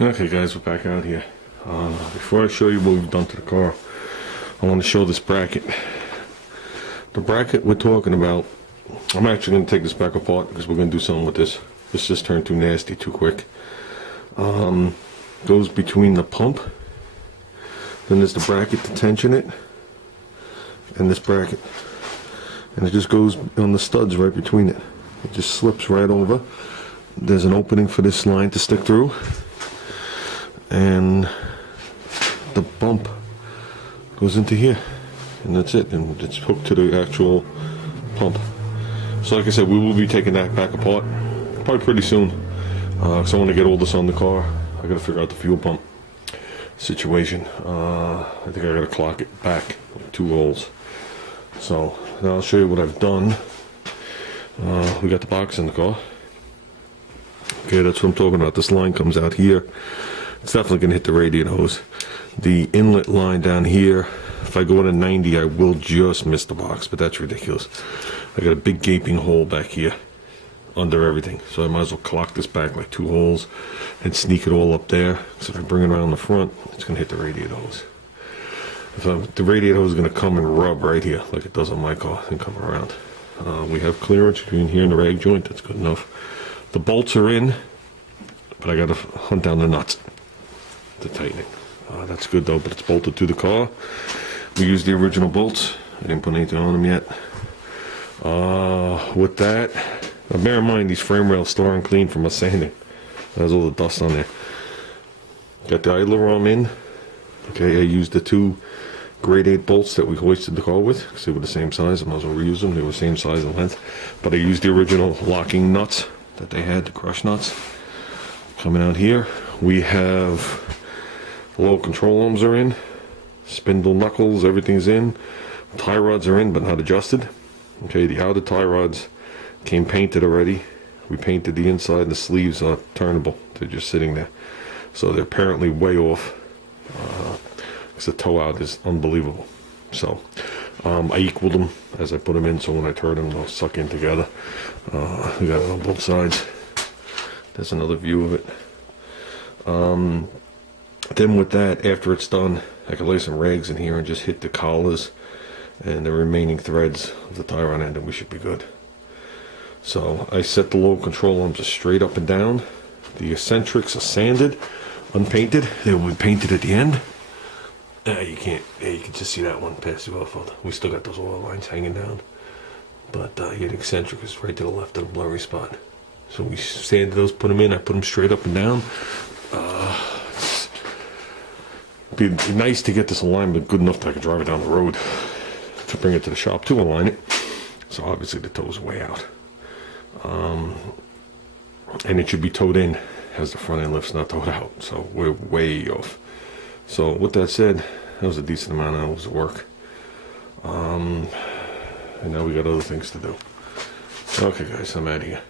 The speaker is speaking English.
Okay guys, we're back out here. Before I show you what we've done to the car, I want to show this bracket. The bracket we're talking about, I'm actually going to take this back apart because we're going to do something with this. This just turned too nasty too quick. Goes between the pump, then there's the bracket to tension it, and this bracket. And it just goes on the studs right between it. It just slips right over. There's an opening for this line to stick through. And the bump goes into here, and that's it, and it's hooked to the actual pump. So like I said, we will be taking that back apart probably pretty soon, because I want to get all this on the car. I gotta figure out the fuel pump situation. I think I gotta clock it back with 2 holes. So now I'll show you what I've done. We got the box in the car. Okay, that's what I'm talking about. This line comes out here. It's definitely going to hit the radiator hose. The inlet line down here, if I go to 90, I will just miss the box, but that's ridiculous. I got a big gaping hole back here under everything, so I might as well clock this back like 2 holes and sneak it all up there. So if I bring it around the front, it's going to hit the radiator hose. The radiator hose is going to come and rub right here like it does on my car and come around. We have clearance between here and the rag joint. That's good enough. The bolts are in, but I got to hunt down the nuts to tighten it. That's good though, but it's bolted to the car. We used the original bolts. I didn't put anything on them yet. With that, now bear in mind these frame rails still aren't clean from us sanding. There's all the dust on there. Got the idler arm in. Okay, I used the 2 grade 8 bolts that we hoisted the car with because they were the same size. I might as well reuse them. They were the same size and length. But I used the original locking nuts that they had, the crush nuts. Coming out here, we have low control arms are in, spindle knuckles, everything's in. Tie rods are in but not adjusted. Okay, the outer tie rods came painted already. We painted the inside, the sleeves are turnable. They're just sitting there. So they're apparently way off. Because the toe out is unbelievable. So I equaled them as I put them in, so when I turn them they'll suck in together. We got it on both sides. There's another view of it. Then with that, after it's done, I can lay some rags in here and just hit the collars and the remaining threads of the tie rod end, and we should be good. So I set the low control arms just straight up and down. The eccentrics are sanded, unpainted. They will be painted at the end. You can just see that one pass the oil filter. We still got those oil lines hanging down. But yeah, the eccentric is right to the left of the blurry spot. So we sanded those, put them in. I put them straight up and down. It'd be nice to get this alignment good enough that I can drive it down the road to bring it to the shop to align it. So obviously the toe's way out. And it should be towed in as the front end lift's not towed out. So we're way off. So with that said, that was a decent amount of hours of work. And now we got other things to do. Okay guys, I'm out of here.